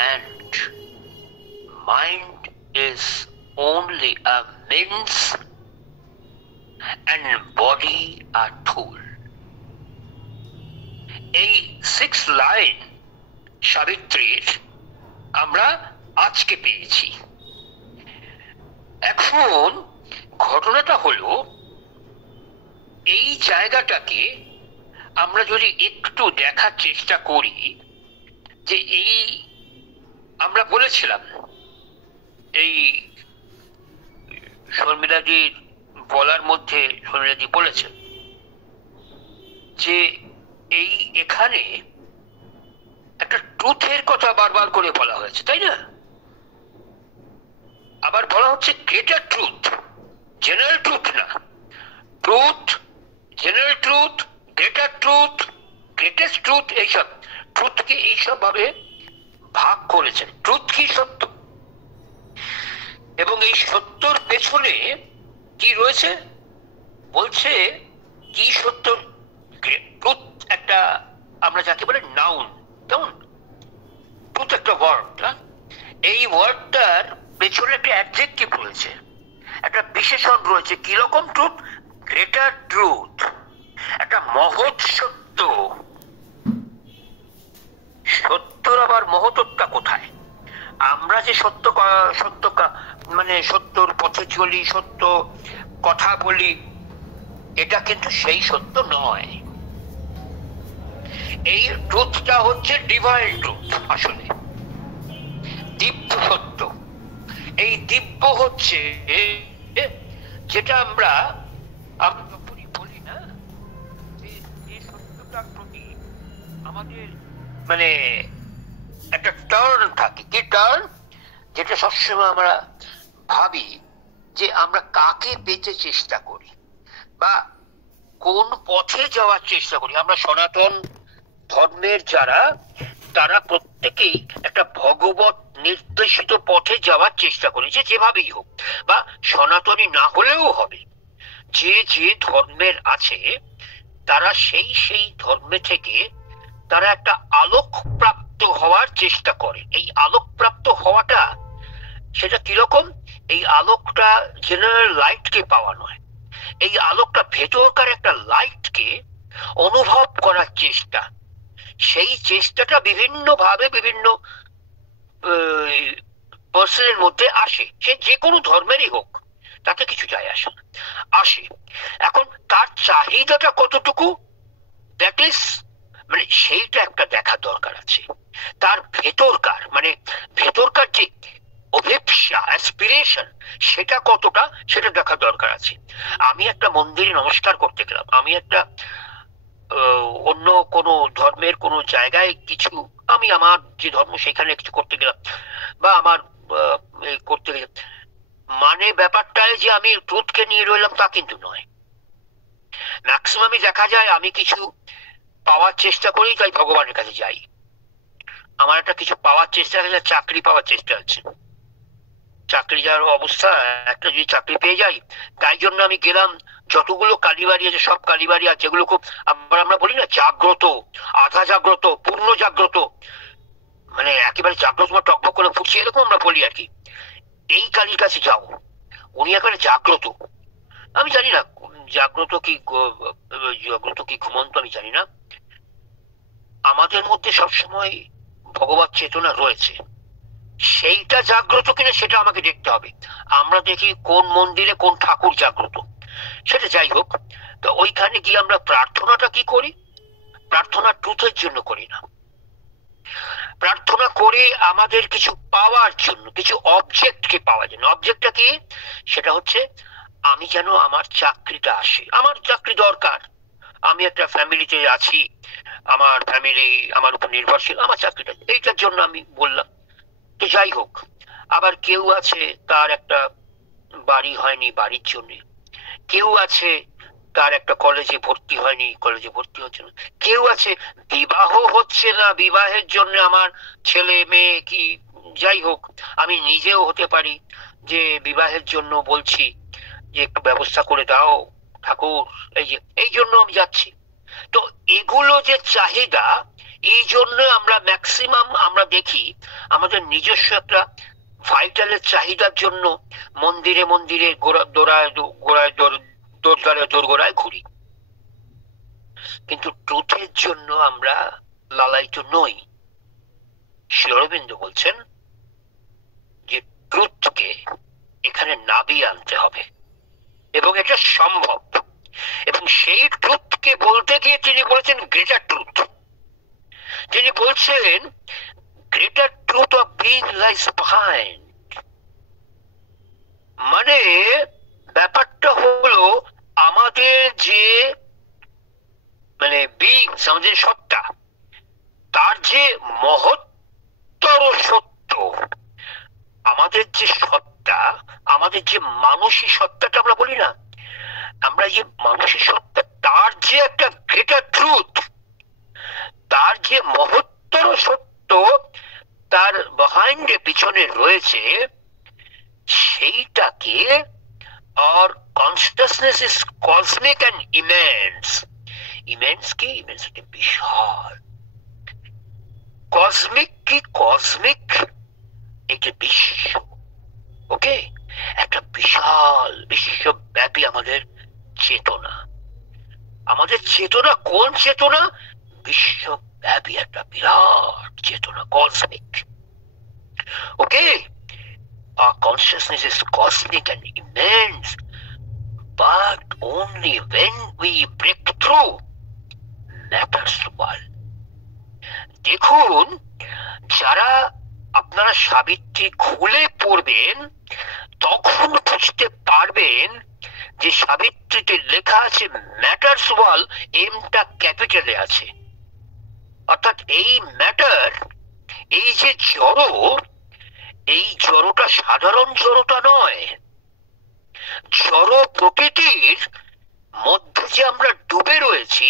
and mind is only a means and body a tool. এই 6 line সাবিত্রীর আমরা আজকে পেয়েছি। এখন ঘটনাটা হলো, এই জায়গাটাকে আমরা যদি একটু দেখার চেষ্টা করি, যে এই আমরা বলেছিলাম, এই শর্মিলাদির বলার মধ্যে শর্মিলাদি বলেছেন যে এই এখানে একটা ট্রুথের কথা বারবার করে বলা হয়েছে, তাই না? আবার বলা হচ্ছে গ্রেটার ট্রুথ, জেনারেল ট্রুথ না, truth, general truth, greater truth, greatest truth, এইসব ট্রুথকে এইসব ভাবে ভাগ করেছেন। ট্রুথ কি? সত্য। এবং এই সত্যর পেছনে কি রয়েছে বলছে, কি সত্য? ট্রুথ একটা, আমরা যাকে বলে নাউন, কেমন? ট্রুথ একটা ওয়ার্ড, এই ওয়ার্ডটার পেছনে একটা অ্যাডজেক্টিভ রয়েছে, একটা বিশেষণ রয়েছে। কিরকম ট্রুথ? গ্রেটার ট্রুথ, একটা মহৎ সত্য। সত্যর আবার মহত্বটা কোথায়? আমরা যে সত্য সত্য মানে সত্যর পথে চলি, সত্য কথা বলি, এটা কিন্তু সেই সত্য নয়। এই ট্রুথটা হচ্ছে ডিভাইন ট্রুথ, আসলে দিব্য সত্য। এই দিব্য হচ্ছে যেটা আমরা যখনই বলি না, যে সত্যটার প্রতি আমাদের মানে একটা টার্ন থাকে। কি টার্ন? যেটা সবসময় আমরা ভাবি যে আমরা কাকে পেতে চেষ্টা করি বা কোন পথে যাওয়ার চেষ্টা করি। আমরা সনাতন ধর্মের যারা, তারা প্রত্যেকেই একটা ভগবত নির্দেশিত পথে যাওয়ার চেষ্টা করি, যে যেভাবেই হোক, বা সনাতনী না হলেও হবে। যে যে ধর্মের আছে তারা সেই সেই ধর্মে থেকে তারা একটা আলোক প্রাপ্ত হওয়ার চেষ্টা করে। এই আলোক প্রাপ্ত হওয়াটা সেটা কিরকম? এই আলোকটা জেনারেল লাইটকে পাওয়া নয়, এই আলোকটা ভেতরকার একটা লাইটকে অনুভব করার চেষ্টা। সেই চেষ্টাটা বিভিন্ন ভাবে বিভিন্ন পার্সনের মধ্যে আসে, সে যে কোনো ধর্মেরই হোক, তাতে কিছু যায় আসে না, আসে। এখন তার চাহিদাটা কতটুকু, দ্যাট ইজ মানে সেইটা একটা দেখা দরকার আছে। তার ভেতরকার মানে ভেতরকার যে অভিপ্সা, অ্যাসপিরেশন, সেটা কতটা, সেটা দেখা দরকার আছে। আমি একটা মন্দিরে নমস্কার করতে গেলাম, আমি একটা অন্য কোনো ধর্মের কোনো জায়গায় কিছু, আমি আমার যে ধর্ম সেখানে কিছু করতে গেলাম, বা আমার করতে গেলাম, মানে ব্যাপারটাই যে আমি ট্রুথকে নিয়ে রইলাম তা কিন্তু নয়। ম্যাক্সিমামই দেখা যায় আমি কিছু পাওয়ার চেষ্টা করি, তাই ভগবানের কাছে যাই। আমার একটা কিছু পাওয়ার চেষ্টা আছে, চাকরি পাওয়ার চেষ্টা আছে, চাকরি যাওয়ার অবস্থা, একটা যদি চাকরি পেয়ে যাই, তাই জন্য আমি গেলাম। যতগুলো কালীবাড়ি আছে সব কালীবাড়ি আছে, যেগুলো খুব আমরা বলি না জাগ্রত, আধা জাগ্রত, পূর্ণ জাগ্রত, মানে একেবারে জাগ্রত বা টকবক করে ফুটছে, এরকম আমরা বলি আর কি। এই কালীর কাছে যাও, উনি একেবারে জাগ্রত। আমি জানি না জাগ্রত কি ঘুমন্ত, আমি জানি না। আমাদের মধ্যে সবসময় ভগবত চেতনা রয়েছে, সেইটা জাগ্রত কিনা সেটা আমাকে দেখতে হবে। আমরা দেখি কোন মন্দিরে কোন ঠাকুর জাগ্রত, সেটা যাই হোক। তো ওইখানে গিয়ে আমরা প্রার্থনাটা কি করি? প্রার্থনা ট্রুথের জন্য করি না, প্রার্থনা করি আমাদের কিছু পাওয়ার জন্য, কিছু অবজেক্টকে পাওয়ার জন্য। অবজেক্টটা কি? সেটা হচ্ছে আমি যেন আমার চাকরিটা আসে, আমার চাকরি দরকার, আমি একটা ফ্যামিলিতে আছি, আমার ফ্যামিলি আমার উপর নির্ভরশীল, আমার চাকরিটা, এইটার জন্য আমি বললাম। তো যাই হোক, আবার কেউ আছে তার একটা বাড়ি হয়নি, বাড়ির জন্য। কেউ আছে তার একটা কলেজে ভর্তি হয়নি, কলেজে ভর্তি হচ্ছে না। কেউ আছে বিবাহ হচ্ছে না, বিবাহের জন্য আমার ছেলে মেয়ে কি যাই হোক, আমি নিজেও হতে পারি যে বিবাহের জন্য বলছি যে একটু ব্যবস্থা করে দাও ঠাকুর, এই যে এই জন্য আমি যাচ্ছি। তো এগুলো যে চাহিদা, এই জন্য আমরা ম্যাক্সিমাম আমরা দেখি আমাদের নিজস্ব একটা ভাইটালের চাহিদার জন্য মন্দিরে মন্দিরে দোরগোড়ায় ঘুরি, কিন্তু ট্রুথের জন্য আমরা লালায়িত নই। শ্রী অরবিন্দ বলছেন যে ট্রুথকে এখানে নাবিয়ে আনতে হবে এবং এটা সম্ভব, এবং সেই ট্রুথকে বলতে গিয়ে তিনি বলেছেন গ্রেটার ট্রুথ। তিনি বলছেন greater truth of being lies behind, মানে ব্যাপারটা হলো আমাদের যে মানে বিংস, আমাদের সত্তা, তার যে মহত্তর সত্য, আমাদের যে সত্তা, আমাদের যে মানসী সত্তাটা আমরা বলি না, আমরা যে মানসী সত্তা, তার যে একটা গ্রেটার ট্রুথ, তার যে মহত্তর সত্য তার বিহাইন্ডে পিছনে রয়েছে, সেইটাকে আর consciousness is cosmic and immense. Immense কি? ইমেন্স হচ্ছে বিশাল। কসমিক কি? কসমিক এটা বিশ্ব, ওকে, একটা বিশাল বিশ্বব্যাপী আমাদের চেতনা। আমাদের চেতনা কোন চেতনা? বিশ্বব্যাপী একটা বিরাট চেতনা, cosmic, okay. Our consciousness is cosmic and immense, but only when we break through matter's world. দেখুন, যারা আপনারা সাবিত্রী খুলে পড়বেন তখন বুঝতে পারবেন যে সাবিত্রীতে লেখা আছে ম্যাটার্স ওয়ার্ল্ড, এমটা ক্যাপিটালে আছে। অর্থাৎ এই ম্যাটার, এই যে জড়, এই জড়টা সাধারণ জড়তা নয়। জড় প্রকৃতির মধ্যে যে আমরা ডুবে রয়েছি,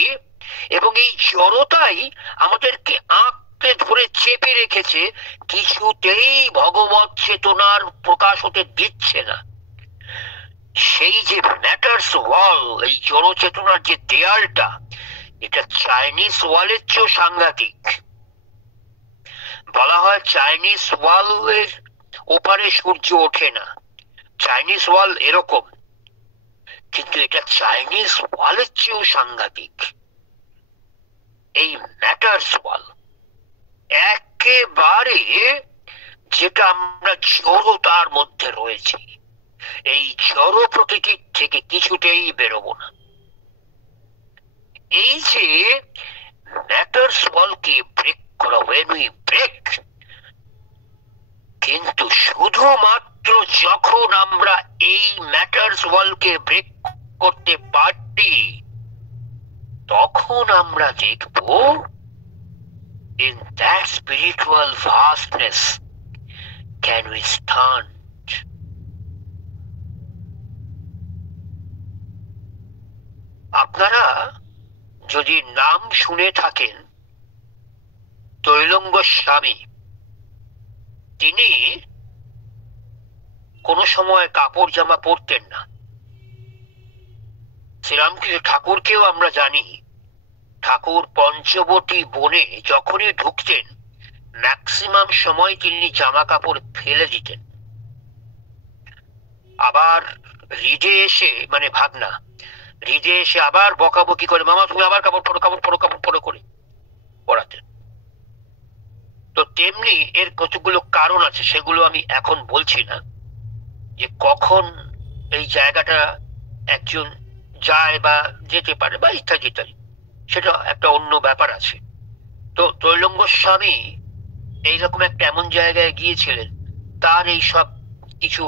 এবং এই জড়তাই আমাদেরকে আঁকড়ে ধরে চেপে রেখেছে, কিছুতেই ভগবত চেতনার প্রকাশ হতে দিচ্ছে না। সেই যে ম্যাটার্স ওয়াল, এই জড় চেতনার যে দেয়ালটা, এটা চাইনিজ ওয়ালের চেয়েও সাংঘাতিক। বলা হয় চাইনিজ ওয়ালের ওপারে সূর্য ওঠে না, চাইনিজ ওয়াল এরকম, কিন্তু এটা চাইনিজ ওয়ালের চেয়েও সাংঘাতিক। এই ম্যাটার্স ওয়াল একেবারে, যেটা আমরা জড়তার মধ্যে রয়েছি, এই জড় প্রকৃতির থেকে কিছুতেই বেরোবো না। এই যে ম্যাটার্স ওয়ালকে ব্রেক করা, when we break, কিন্তু শুধুমাত্র যখন আমরা এই ম্যাটার্স ওয়ালকে ব্রেক করতে পারি, তখন আমরা দেখব in that spiritual vastness can we stand. আপনারা যদি নাম শুনে থাকেন তৈলঙ্গ স্বামী, তিনি কোন সময় কাপড় জামা পরতেন না। শ্রীরামকৃষ্ণ ঠাকুরকেও আমরা জানি, ঠাকুর পঞ্চবটী বনে যখনই ঢুকতেন ম্যাক্সিমাম সময় তিনি জামা কাপড় ফেলে দিতেন। আবার হৃদে এসে, মানে ভাগনা হৃদে এসে আবার বকাবকি করে, মামা তুমি আবার কাপড় পরো, কাপড় পরো, কাপড় পরো করে পড়াতেন। তো তেমনি এর কতগুলো কারণ আছে, সেগুলো আমি এখন বলছি না, যে কখন এই জায়গাটা একজন যায় বা যেতে পারে বা ইত্যাদি ইত্যাদি, সেটা একটা অন্য ব্যাপার আছে। তো তৈলঙ্গ স্বামী এইরকম একটা এমন জায়গায় গিয়েছিলেন, তার এই সব কিছু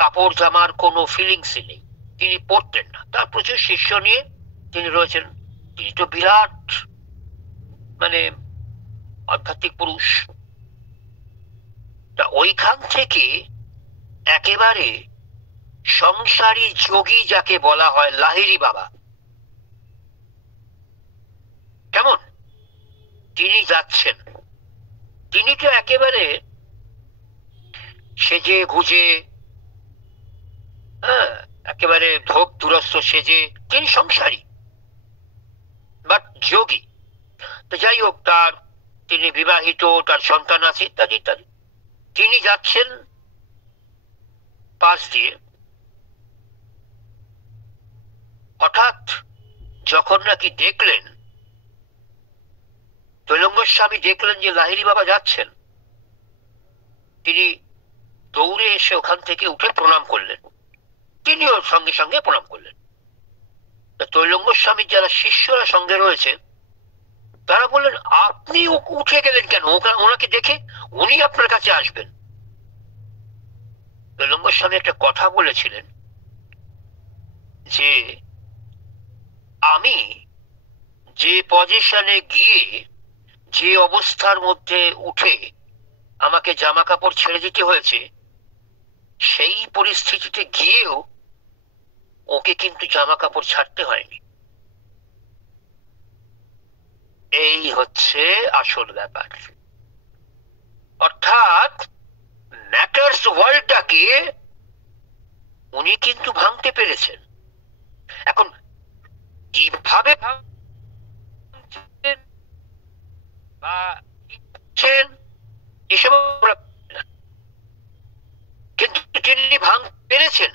কাপড় জামার কোনো ফিলিংসই নেই, তিনি পড়তেন না। তার প্রচুর শিষ্য নিয়ে তিনি রয়েছেন, তিনি তো বিরাট মানে আধ্যাত্মিক পুরুষ। তা ওইখান থেকে একেবারে সংসারী যোগী যাকে বলা হয়, লাহিড়ী বাবা, কেমন তিনি যাচ্ছেন, তিনি তো একেবারে সেজে গুজে, একেবারে ধোপ দুরস্ত সেজে, তিনি সংসারী বাট যোগী। তো যাই হোক, তিনি বিবাহিত, তার সন্তান আছে ইত্যাদি ইত্যাদি। তিনি যাচ্ছেন পাশ দিয়ে, হঠাৎ যখন নাকি দেখলেন, তৈলঙ্গ স্বামী দেখলেন যে লাহিড়ী বাবা যাচ্ছেন, তিনি দৌড়ে এসে ওখান থেকে উঠে প্রণাম করলেন। তিনিও সঙ্গে সঙ্গে প্রণাম করলেন। তৈলঙ্গ স্বামীর যারা শিষ্যরা সঙ্গে রয়েছে তারা বললেন, আপনি উঠে গেলেন কেন? ওনাকে দেখে উনি আপনার কাছে আসবেন। তৈলঙ্গ স্বামী একটা কথা বলেছিলেন যে, আমি যে পজিশনে গিয়ে, যে অবস্থার মধ্যে উঠে আমাকে জামা কাপড় ছেড়ে দিতে হয়েছে, সেই পরিস্থিতিতে গিয়েও ওকে কিন্তু জামা কাপড় ছাড়তে হয়নি। এই হচ্ছে আসল ব্যাপার। অর্থাৎ ম্যাটার্স ওয়ার্ল্ডটাকে উনি কিন্তু ভাঙতে পেরেছেন। এখন কিভাবে ভাঙছেন বা এসব কিন্তু তিনি ভাঙতে পেরেছেন,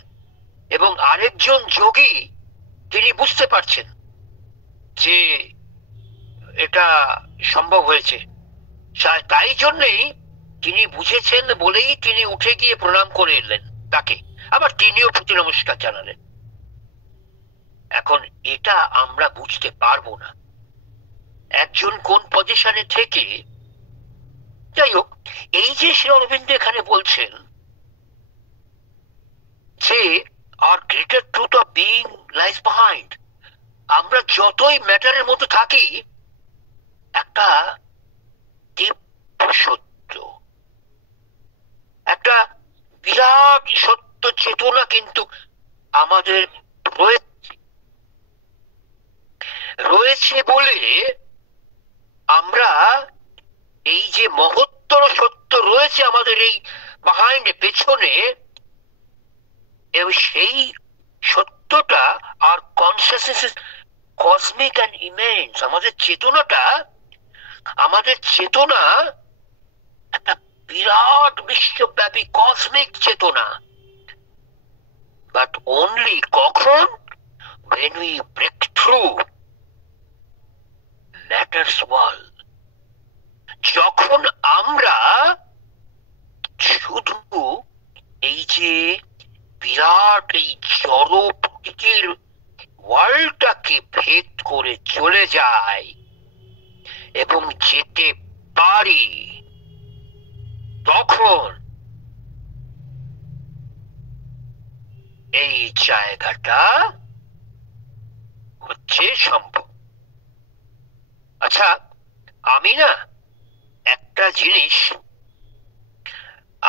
এবং আরেকজন যোগী তিনি বুঝতে পারছেন যে এটা সম্ভব হয়েছে। তাই জন্যই তিনি বুঝেছেন বলেই তিনি উঠে গিয়ে প্রণাম করে এলেন তাকে, আবার তিনিও প্রতি নমস্কার জানালেন। এখন এটা আমরা বুঝতে পারবো না একজন কোন পজিশনে থেকে। যাই হোক, এই যে শ্রী অরবিন্দ এখানে বলছেন যে our greater truth of being lies behind, আমরা যতই ম্যাটারের মতো থাকি, একটা দিব্য সত্য, একটা বিরাট সত্য চেতনা কিন্তু আমাদের রয়েছে বলে আমরা এই যে মহত্তর সত্য রয়েছে আমাদের এই বিহাইন্ড, পেছনে, এবং সেই সত্যটা আর কনসিয়াসনেস কসমিক অ্যান্ড ইমেন্স। আমাদের চেতনা একটা বিরাট বিশ্বব্যাপী কসমিক চেতনা, বাট অনলি কখন? when we break through matters world, যখন আমরা শুধু এই যে বিরাট এই জড় প্রকৃতির ওয়ার্ল্ডটাকে ভেদ করে চলে যাই এবং যেতে পারি, তখন এই জায়গাটা হচ্ছে সম্ভব। আচ্ছা, আমি না একটা জিনিস,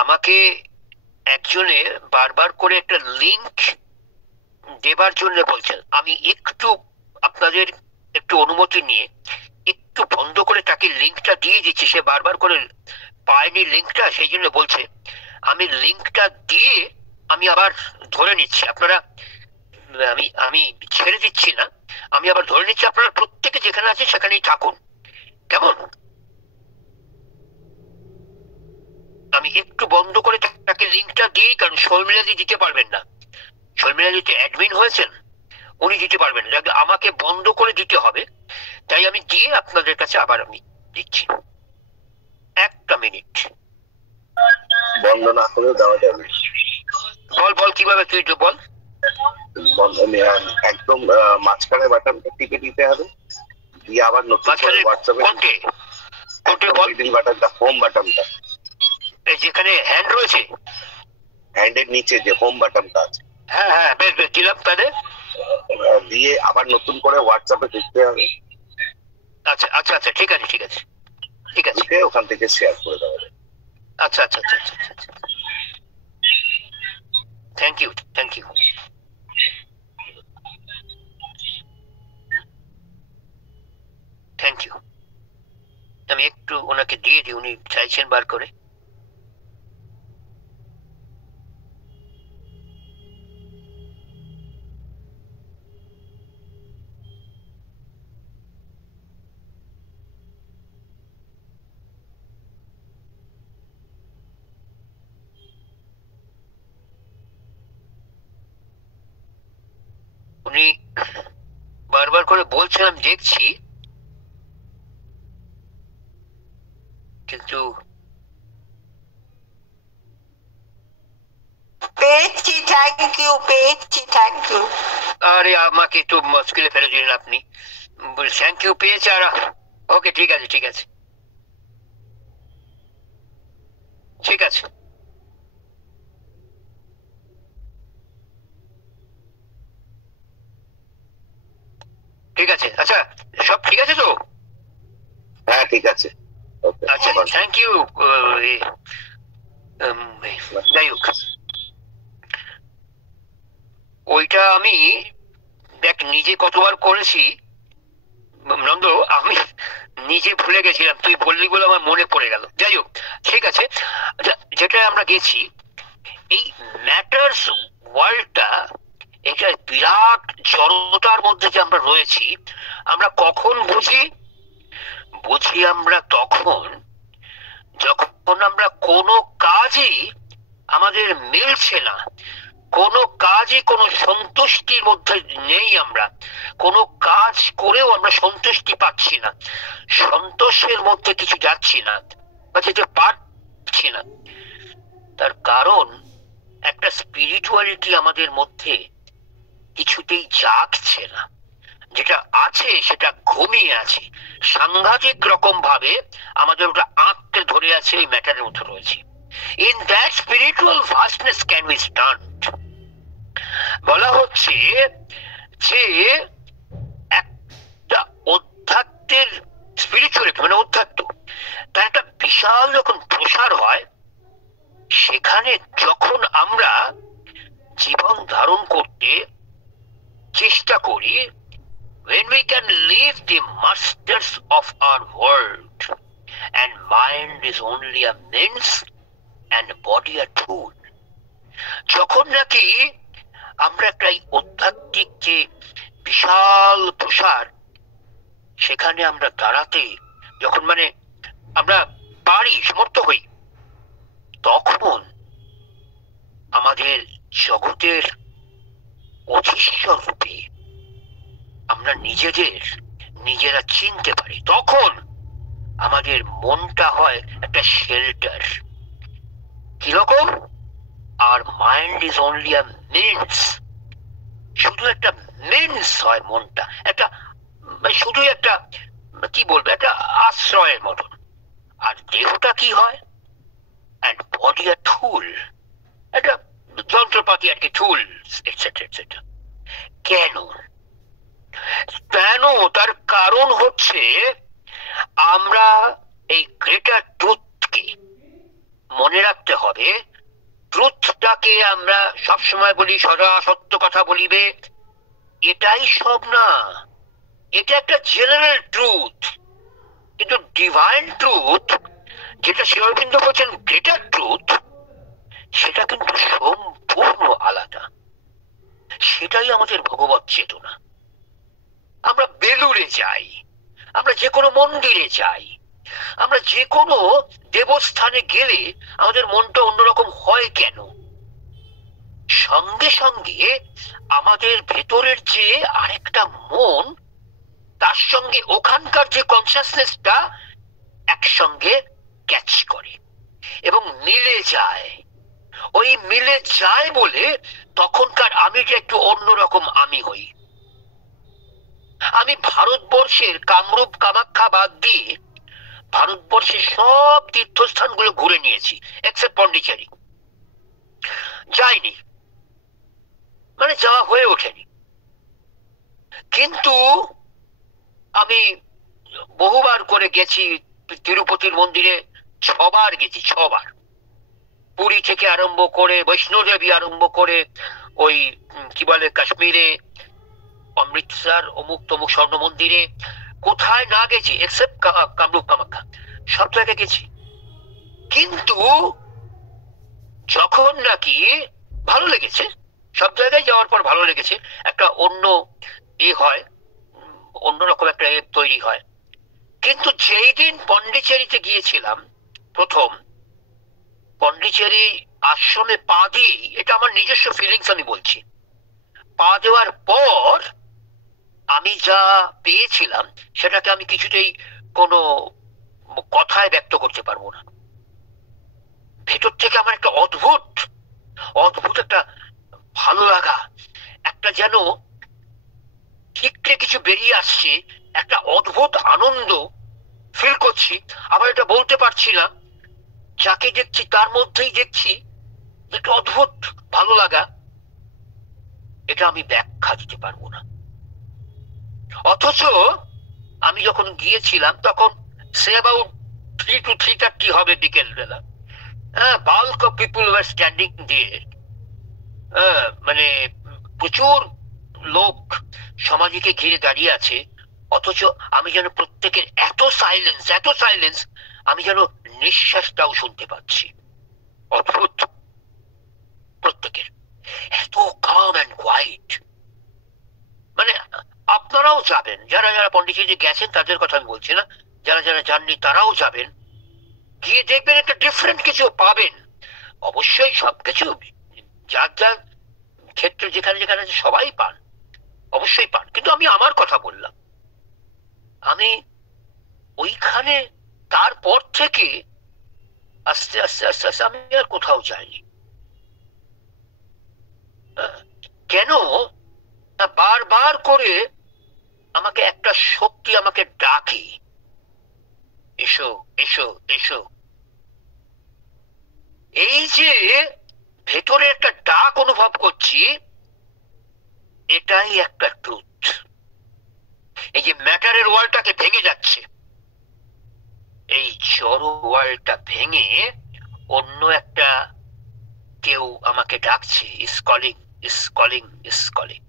আমাকে একজনে বারবার করে একটা লিংক দেবার জন্য বলছেন, আমি একটু আপনাদের একটু অনুমতি নিয়ে একটু বন্ধ করে তাকে লিংকটা দিয়ে দিচ্ছি। সে বারবার করে পায়নি লিংকটা, সেই জন্য বলছে। আমি লিংকটা দিয়ে আমি আবার ধরে নিচ্ছি, আপনারা, আমি ছেড়ে দিচ্ছি না, আমি আবার ধরে নিচ্ছি। আপনারা প্রত্যেকে যেখানে আছে সেখানেই থাকুন, কেমন? আমি একটু বন্ধ করে তাকে লিংকটা দিই, কারণ শর্মিলাদি দিতে পারবেন না। শর্মিলাদি অ্যাডমিন হয়েছেন, উনি দিতে পারবেন না, আমাকে বন্ধ করে দিতে হবে। তাই আমি দিয়ে আপনাদের কাছে আবার আমি দিচ্ছি। একটা মিনিট। বন্ধ না করে দেওয়া যাবে? বল কিভাবে, তুই বল। একদম মাঝখানে বাটনটা টিপে দিতে হবে, দিয়ে আবার নতুন করে হোয়াটসঅ্যাপে বাটনটা, হোম বাটনটা, যেখানে হ্যান্ড রয়েছে, হ্যান্ডের নিচে যে হোম বাটনটা আছে, হ্যাঁ হ্যাঁ, বেশ বেশ দিলাম। তাহলে দিয়ে আবার নতুন করে হোয়াটসঅ্যাপে ঢুকতে হবে। আচ্ছা আচ্ছা আচ্ছা, ঠিক আছে ঠিক আছে ঠিক আছে, ওখান থেকে শেয়ার করে দেওয়া যাবে। আচ্ছা আচ্ছা আচ্ছা আচ্ছা আচ্ছা, thank you thank you. Thank you. আমি একটু ওনাকে দিয়ে দিই, উনি চাইছেন বার করে। উনি বারবার করে বলছিলাম দেখছি, কিন্তু পেয়েছি, থ্যাংক ইউ, পেয়েছি, থ্যাংক ইউ। আরে আমাকে তো মুশকিলে ফেলে দিলেন আপনি। থ্যাংক ইউ পেয়েছে আর ওকে, ঠিক আছে ঠিক আছে ঠিক আছে। ঠিক আছে, আচ্ছা সব ঠিক আছে তো? হ্যাঁ ঠিক আছে। আচ্ছা থ্যাংক ইউ। যাই হোক, ওইটা আমি দেখ নিজে কতবার করেছি নন্দ, আমি নিজে ভুলে গেছিলাম, তুই বললি বলে আমার মনে পড়ে গেল। যাই হোক ঠিক আছে, যেটা আমরা গেছি এই ম্যাটার্স ওয়ার্ল্ডটা, এটা বিরাট জড়তার মধ্যে যে আমরা রয়েছি, আমরা কখন বুঝি? বুঝি আমরা তখন যখন আমরা কোনো কাজই আমাদের মিলছে না, কোনো কাজই কোনো সন্তুষ্টির মধ্যে নেই, আমরা কোনো কাজ করেও আমরা সন্তুষ্টি পাচ্ছি না, সন্তোষের মধ্যে কিছু যাচ্ছি না বা যেতে পারছি না। তার কারণ একটা স্পিরিচুয়ালিটি আমাদের মধ্যে কিছুতেই জাগছে না, যেটা আছে সেটা ঘুমিয়ে আছে, সাংঘাতিক রকম ভাবে আমাদের ওটা আঁকড়ে ধরে আছে, এই ম্যাটারের মধ্যে রয়েছে। In that spiritual vastness can we stand? বলা হচ্ছে যে একটা অধ্যাত্মের স্পিরিচুয়ালিটি মানে অধ্যাত্ম, তার একটা বিশাল যখন প্রসার হয়, সেখানে যখন আমরা জীবন ধারণ করতে চেষ্টা করি, when we can leave the masters of our world and mind is only a means and body a tool, যখন নাকি আমরা একটা আধ্যাত্মিক যে বিশাল প্রসার, সেখানে আমরা দাঁড়াতে যখন মানে আমরা পারি, সমর্থ হই, তখন আমাদের জগতের অধীশ্বর রূপে আমরা নিজেরা চিনতে পারি। তখন আমাদের মনটা হয় একটা শেল্টার। কিরকম? আর mind is only a means, শুধু একটা মিন্স হয় মনটা, একটা শুধু একটা কি বলবো, একটা আশ্রয়ের মতন। আর দেহটা কি হয়? অ্যান্ড বডি আ টুল, একটা যন্ত্রপাতি আর কি, টুল এটসেট্রা এটসেট্রা। কেন? তার কারণ হচ্ছে আমরা এই গ্রেটার ট্রুথকে মনে রাখতে হবে। ট্রুথটাকে আমরা সবসময় বলি সদা সত্য কথা বলিবে, এটাই সব না, এটা একটা জেনারেল ট্রুথ। কিন্তু ডিভাইন ট্রুথ, যেটা শ্রী অরবিন্দ বলছেন গ্রেটার ট্রুথ, সেটা কিন্তু সম্পূর্ণ আলাদা। সেটাই আমাদের ভগবত চেতনা। আমরা বেলুড়ে যাই, আমরা যে কোনো মন্দিরে যাই, আমরা যে কোনো দেবস্থানে গেলে আমাদের মনটা অন্যরকম হয় কেন? সঙ্গে সঙ্গে আমাদের ভেতরের যে আরেকটা মন, তার সঙ্গে ওখানকার যে কনসাসনেসটা একসঙ্গে ক্যাচ করে এবং মিলে যায়। ওই মিলে যায় বলে তখনকার আমিটা একটু অন্যরকম আমি হই। আমি ভারতবর্ষের কামরূপ কামাখ্যা বাদ দিয়ে ভারতবর্ষের সব তীর্থস্থানগুলো ঘুরে নিয়েছি, এক্সেপ্ট পন্ডিচেরি। যাইনি, মানে যাওয়া হয়ে ওঠেনি। কিন্তু আমি বহুবার করে গেছি তিরুপতির মন্দিরে, 6 বার গেছি, 6 বার। পুরী থেকে আরম্ভ করে, বৈষ্ণোদেবী আরম্ভ করে, ওই কি বলে কাশ্মীরে অমৃতসর অমুক তমুক স্বর্ণ মন্দিরে, কোথায় না গেছি এক্সেপ্ট কামরূপ কামাখ্যা, সব জায়গায় গেছি। কিন্তু যখন নাকি ভালো লেগেছে, সব জায়গায় যাওয়ার পর ভালো লেগেছে, একটা অন্য হয়, অন্যরকম একটা তৈরি হয়। কিন্তু যেই দিন পন্ডিচেরিতে গিয়েছিলাম প্রথম, পন্ডিচেরি আশ্রমে পা দিয়ে, এটা আমার নিজস্ব ফিলিংস আমি বলছি, পা দেওয়ার পর আমি যা পেয়েছিলাম সেটাকে আমি কিছুতেই কোনো কথায় ব্যক্ত করতে পারবো না। ভেতর থেকে আমার একটা অদ্ভুত অদ্ভুত একটা ভালো লাগা, একটা যেন ঠিকরে কিছু বেরিয়ে আসছে, একটা অদ্ভুত আনন্দ ফিল করছি। আবার এটা বলতে পারছি না, যাকে দেখছি তার মধ্যেই দেখছি একটা অদ্ভুত ভালো লাগা, এটা আমি ব্যাখ্যা দিতে পারবো না। অথচ আমি যখন গিয়েছিলাম তখন সে অ্যাবাউট 3 to 3:30 হবে বিকেল বেলা। Bulk of people were standing there, মানে প্রচুর লোক সমাধিকে ঘিরে দাঁড়িয়ে আছে। অথচ আমি যেন প্রত্যেকের এত সাইলেন্স, আমি যেন নিঃশ্বাসটাও শুনতে পাচ্ছি। অদ্ভুত, প্রত্যেকের এত কাম অ্যান্ড কোয়াইট। মানে আপনারাও যাবেন, যারা যারা পন্ডিচেরি গেছেন তাদের কথা আমি বলছি না, যারা যারা যাননি তারাও যাবেন, গিয়ে দেখবেন একটা ডিফারেন্ট কিছু পাবেন। অবশ্যই সবকিছু যার যার ক্ষেত্রে যেখানে যেখানে সবাই পান, অবশ্যই পান, কিন্তু আমি আমার কথা বললাম। আমি ওইখানে তারপর থেকে আস্তে আস্তে আস্তে আস্তে আমি আর কোথাও যাইনি। কেন? বারবার করে আমাকে একটা শক্তি আমাকে ডাকে, এসো এসো এসো। এই যে ভেতরে একটা ডাক অনুভব করছি, এটাই একটা ট্রুথ। এই যে ম্যাটারের ওয়ার্ল্ডটাকে ভেঙে যাচ্ছে, এই জড় ওয়ার্ল্ডটা ভেঙে অন্য একটা কেউ আমাকে ডাকছে, is calling, is calling, is calling.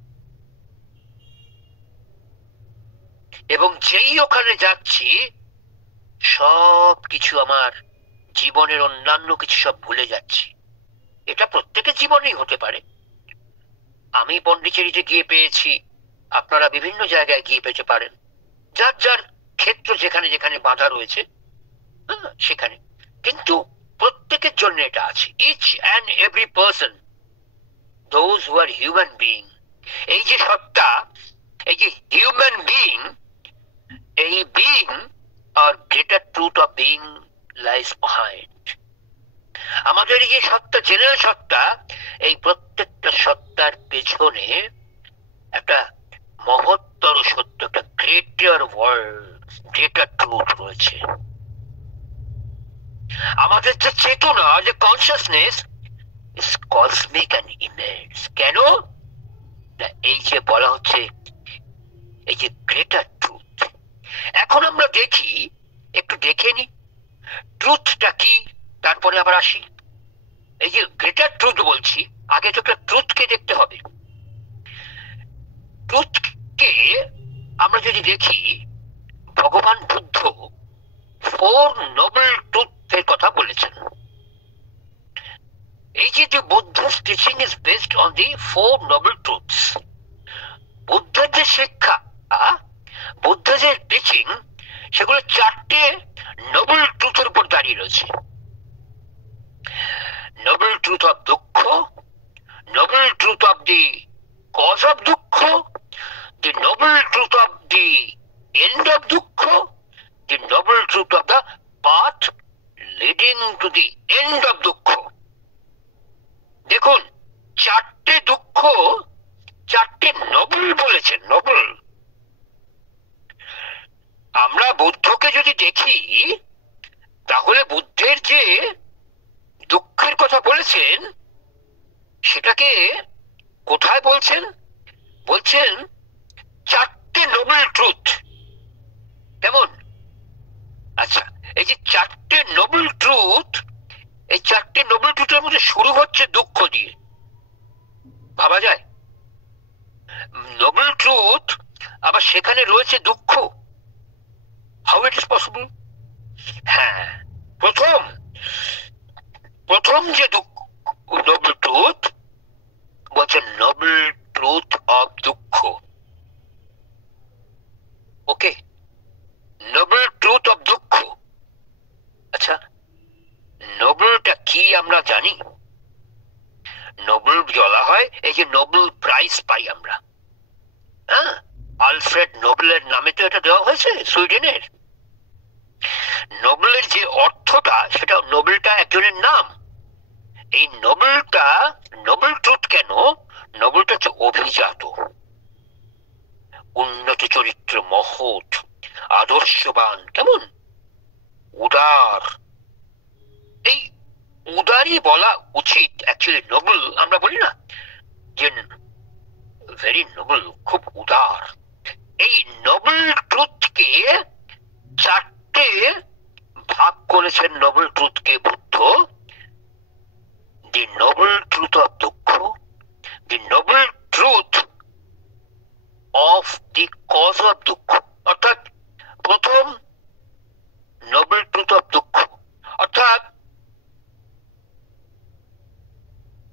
এবং যেই ওখানে যাচ্ছি সব কিছু, আমার জীবনের অন্যান্য কিছু সব ভুলে যাচ্ছি। এটা প্রত্যেকের জীবনেই হতে পারে। আমি পন্ডিচেরিতে গিয়ে পেয়েছি, আপনারা বিভিন্ন জায়গায় গিয়ে পেতে পারেন, যার যার ক্ষেত্র যেখানে যেখানে বাধা রয়েছে সেখানে। কিন্তু প্রত্যেকের জন্য এটা আছে, each and every person, those who are human being. এই যে সত্তা, এই যে হিউম্যান বিইং, এই বিইং আর greater truth of being lies behind. আমাদের এই যে সত্তা, জেনারেল সত্তা, এই প্রত্যেকটা সত্তার পেছনে একটা মহত্তর সত্য, একটা গ্রেটার ওয়ার্ল্ড, গ্রেটার ট্রুথ রয়েছে। আমাদের যে চেতনা, যে consciousness, is cosmic and immense. কেন? এই যে বলা হচ্ছে এই যে গ্রেটার ট্রুথ। এখন আমরা দেখি, একটু দেখে নি ট্রুথটা কি, তারপরে আবার আসি। এই যে গ্রেটার ট্রুথ বলছি, আগে তো একটা ট্রুথকে দেখতে হবে। ট্রুথকে আমরা যদি দেখি, ভগবান বুদ্ধ 4 নোবেল ট্রুথের কথা বলেছেন। এই যে বুদ্ধ's teaching is based on the 4 noble truths. বুদ্ধের যে শিক্ষা, বুদ্ধের যে টিচিং, সেগুলো 4টে নোবেল ট্রুথের উপর দাঁড়িয়ে রয়েছে। নোবেল ট্রুথ অফ দুঃখ, noble truth of the cause of দুঃখ, the noble truth of the end of দুঃখ, the noble truth of the path leading to the end of দুঃখ। দেখুন, 4টে দুঃখ, 4টে নোবেল বলেছেন, নোবেল। আমরা বুদ্ধকে যদি দেখি, তাহলে বুদ্ধের যে দুঃখের কথা বলেছেন, সেটাকে কোথায় বলছেন? বলছেন 4টে নোবেল ট্রুথ। কেমন? আচ্ছা, এই যে 4টে নোবেল ট্রুথ, এই 4টে নোবেল ট্রুথের মধ্যে শুরু হচ্ছে দুঃখ দিয়ে। ভাবা যায়? নোবেল ট্রুথ, আবার সেখানে রয়েছে দুঃখ। How it is possible? হ্যাঁ, প্রথম যে নোবেল ট্রুথ বলছে নোবেল ট্রুথ অফ দুঃখ। ওকে, নোবেল ট্রুথ অফ দুঃখ। আচ্ছা, নোবেলটা কি আমরা জানি? নোবেল বলা হয় হয় এই যে নোবেল প্রাইজ পাই আমরা, হ্যাঁ, আলফ্রেড নোবেলের নামে তো এটা দেওয়া হয়েছে সুইডেনের। নোবেলের যে অর্থটা, সেটা নোবেলটা একজনের নাম। এই নোবেলটা নোবেল ট্রুথ কেন? নোবেলটা হচ্ছে অভিজাত, উন্নত চরিত্র, মহৎ, আদর্শবান, কেমন উদার। এই উদারই বলা উচিত অ্যাকচুয়ালি। নোবেল আমরা বলি না যে ভেরি নোবেল, খুব উদার। এই নোবেল ট্রুথকে চারটে ভাগ করেছেন নোবেল ট্রুথকে Buddha. The noble truth of দুঃখ, the noble truth of the cause of দুঃখ, অর্থাৎ প্রথম নোবেল ট্রুথ অফ দুঃখ, অর্থাৎ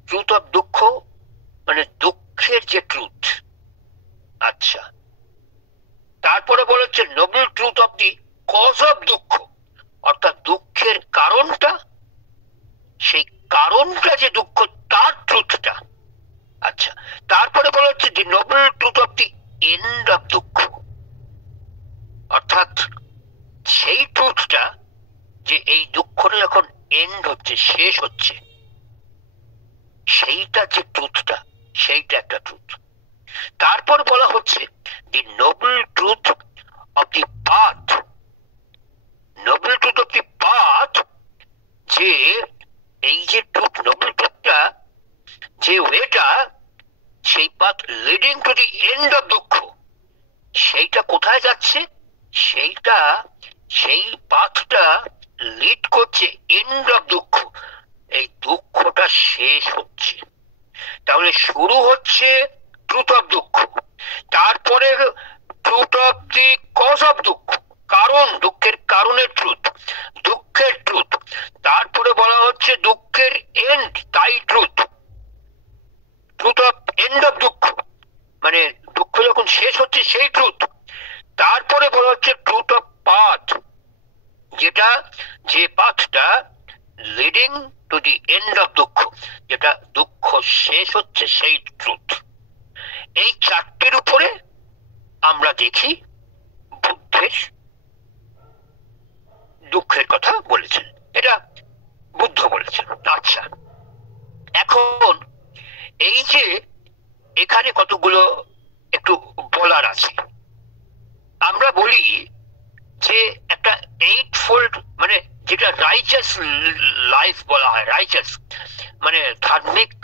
ট্রুথ অফ দুঃখ মানে দুঃখের যে ট্রুথ। আচ্ছা, তারপরে বলা হচ্ছে noble truth of the cause of দুঃখ, অর্থাৎ দুঃখের কারণটা, সেই কারণটা যে দুঃখ, তার ট্রুথটা। আচ্ছা, তারপরে বলা হচ্ছে the noble truth of the end of দুঃখ, অর্থাৎ সেই ট্রুথটা যে এই দুঃখটা যখন এন্ড হচ্ছে, শেষ হচ্ছে, সেইটা যে ট্রুথটা, সেইটা একটা ট্রুথ। তারপর বলা হচ্ছে the noble truth of the path, noble truth of the path, যে এই যে ট্রুথ, নোবেল ট্রুথটা যে ওয়েটা, সেই path leading to the end of দুঃখ, সেইটা কোথায় যাচ্ছে? সেইটা, সেই পাথটা লিড করছে এন্ড অফ দুঃখ, এই দুঃখটা শেষ হচ্ছে। তাহলে শুরু হচ্ছে ট্রুথ অফ দুঃখ, তারপরে truth of the cause of দুঃখ, কারণ, দুঃখের কারণের ট্রুথ, দুঃখের ট্রুথ। তারপরে বলা হচ্ছে দুঃখের এন্ড, তাই truth, truth of and of দুঃখ, মানে দুঃখ যখন শেষ হচ্ছে সেই ট্রুথ। তারপরে বলা হচ্ছে ট্রুথ অফ পাথ, যেটা, যে পাথটা leading to the end of দুঃখ, যেটা দুঃখ শেষ হচ্ছে, সেই ট্রুথ। এই চারটির উপরে আমরা দেখি বুদ্ধের দুঃখের কথা বলেছেন, এটা বুদ্ধ বলেছেন। আচ্ছা, এখন এই যে এখানে কতগুলো একটু বলার আছে। আমরা বলি যে একটা 8-fold, মানে যেটা রাইচাস লাইফ বলা হয়, রাইচাস মানে ধার্মিক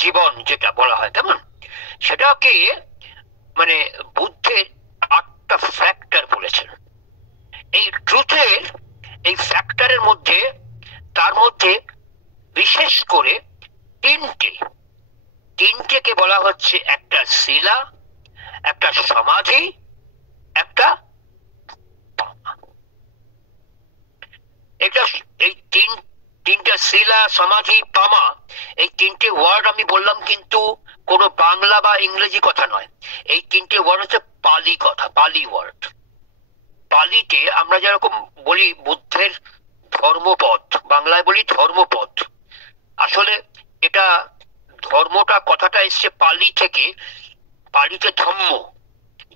জীবন যেটা বলা হয়, কেমন, সেটাকে মানে বুদ্ধের 8টা ফ্যাক্টর বলেছেন। এই ট্রুথের এই ফ্যাক্টরের মধ্যে, তার মধ্যে বিশেষ করে তিনটেকে বলা হচ্ছে একটা শিলা, একটা সমাধি, একটা এটা। এই তিনটা শিলা, সমাধি, পামা, এই তিনটে ওয়ার্ড আমি বললাম, কিন্তু কোনো বাংলা বা ইংরেজি কথা নয়। এই তিনটে ওয়ার্ড হচ্ছে পালি কথা, পালি ওয়ার্ড। পালিতে আমরা যেরকম বলি বুদ্ধের ধর্মপদ, বাংলায় বলি ধর্মপদ, আসলে এটা ধর্মটা, কথাটা এসছে পালি থেকে, পালিতে ধম্ম,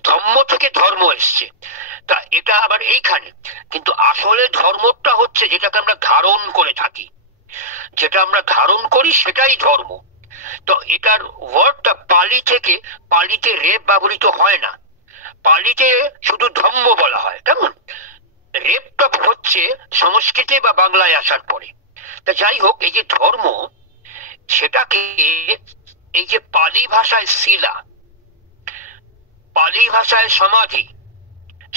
ধম্ম থেকে ধর্ম এসছে। তা এটা আবার এইখানে, কিন্তু আসলে ধর্মটা হচ্ছে যেটাকে আমরা ধারণ করে থাকি, যেটা আমরা ধারণ করি, সেটাই ধর্ম। তো এটার ওয়ার্ডটা পালি থেকে, পালিতে রেপ ব্যবহৃত হয় না, পালিতে শুধু ধম্ম বলা হয়, কেমন। রেপটা হচ্ছে সংস্কৃতে বা বাংলায় আসার পরে। তা যাই হোক, এই যে ধর্ম, সেটাকে এই যে পালি ভাষায় শিলা, পালি ভাষায় সমাধি,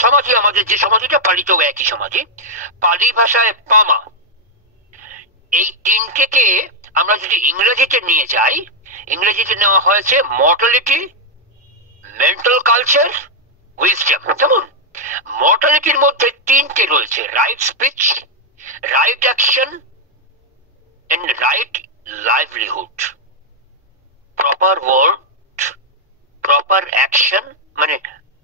সমাধি আমাদের যে সমাধিটা, পালিতেও একই সমাধি, পালি ভাষায় পামা, এই তিনটেকে আমরা যদি ইংরেজিতে নিয়ে যাই, ইংরেজিতে নেওয়া হয়েছে মর্টালিটি, মেন্টাল কালচার, উইজডম। যেমন মর্টালিটির মধ্যে তিনটে রয়েছে, right speech, right action and right livelihood. Proper word, proper action, মানে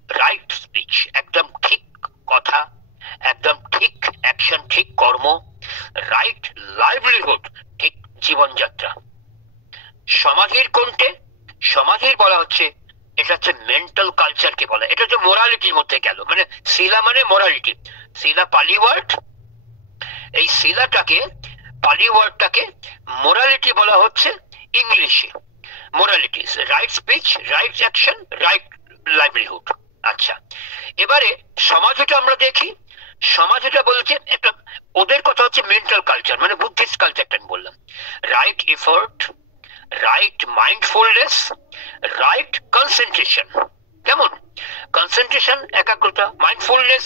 রাইট স্পিচ, একদম ঠিক কথা, একদম ঠিক অ্যাকশন, ঠিক কর্ম, রাইট লাইভলিহুড, ঠিক জীবনযাত্রা। সমাধির কোনটে? সমাধির বলা হচ্ছে এটা হচ্ছে মেন্টাল কালচারকে বলে, এটা হচ্ছে মোরালিটির মধ্যে গেল, মানে শিলা মানে মোরালিটি। শিলা পালি ওয়ার্ড, এই শিলাটাকে পালি ওয়ার্ডটাকে মোরালিটি বলা হচ্ছে ইংলিশে। Morality right speech, right action, right livelihood. আচ্ছা, এবারে সমাজটা আমরা দেখি। সমাজটা বলছে একটা, ওদের কথা হচ্ছে মেন্টাল কালচার, মানে বুদ্ধিস্ট কালচারটা আমি বললাম। Right effort, right mindfulness, right concentration. কেমন? কনসেন্ট্রেশন একাগ্রতা, মাইন্ডফুলনেস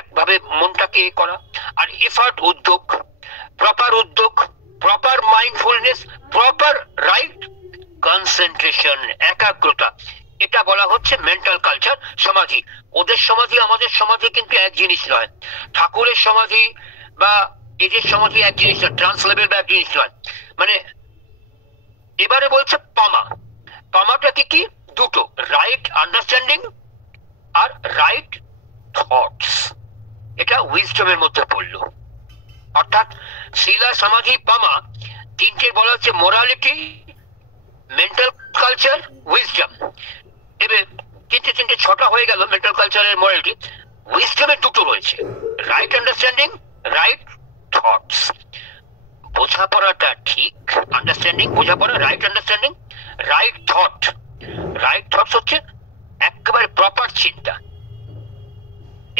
একভাবে মনটাকে করা, আর এফার্ট উদ্যোগ, প্রপার উদ্যোগ, proper mindfulness, proper right concentration একাগ্রতা, এটা বলা হচ্ছে মেন্টাল কালচার সমাধি। ওদের সমাধি আমাদের সমাধি কিন্তু এক জিনিস নয়। ঠাকুরের সমাধি বা এদের সমাধি এক জিনিস নয়, ট্রান্স লেভেল বা এক জিনিস নয়। মানে এবারে বলছে পামা। পামাটাকে কি? দুটো, রাইট আন্ডারস্ট্যান্ডিং আর রাইট থটস। এটা উইজডমের মধ্যে পড়লো। অর্থাৎ শিলা, সমাধি, পামা তিনটে বলা হচ্ছে মোরালিটি, মেন্টাল কালচার, উইজডম। এবার তিনটে ছটা হয়ে গেল মেন্টাল কালচারের মোরালিটি। উইজডমের দুটো রয়েছে, রাইট আন্ডারস্ট্যান্ডিং, রাইট থটস। বোঝাপড়াটা ঠিক, আন্ডারস্ট্যান্ডিং বোঝাপড়া, right understanding, right thought. Right thoughts হচ্ছে একেবারে প্রপার চিন্তা।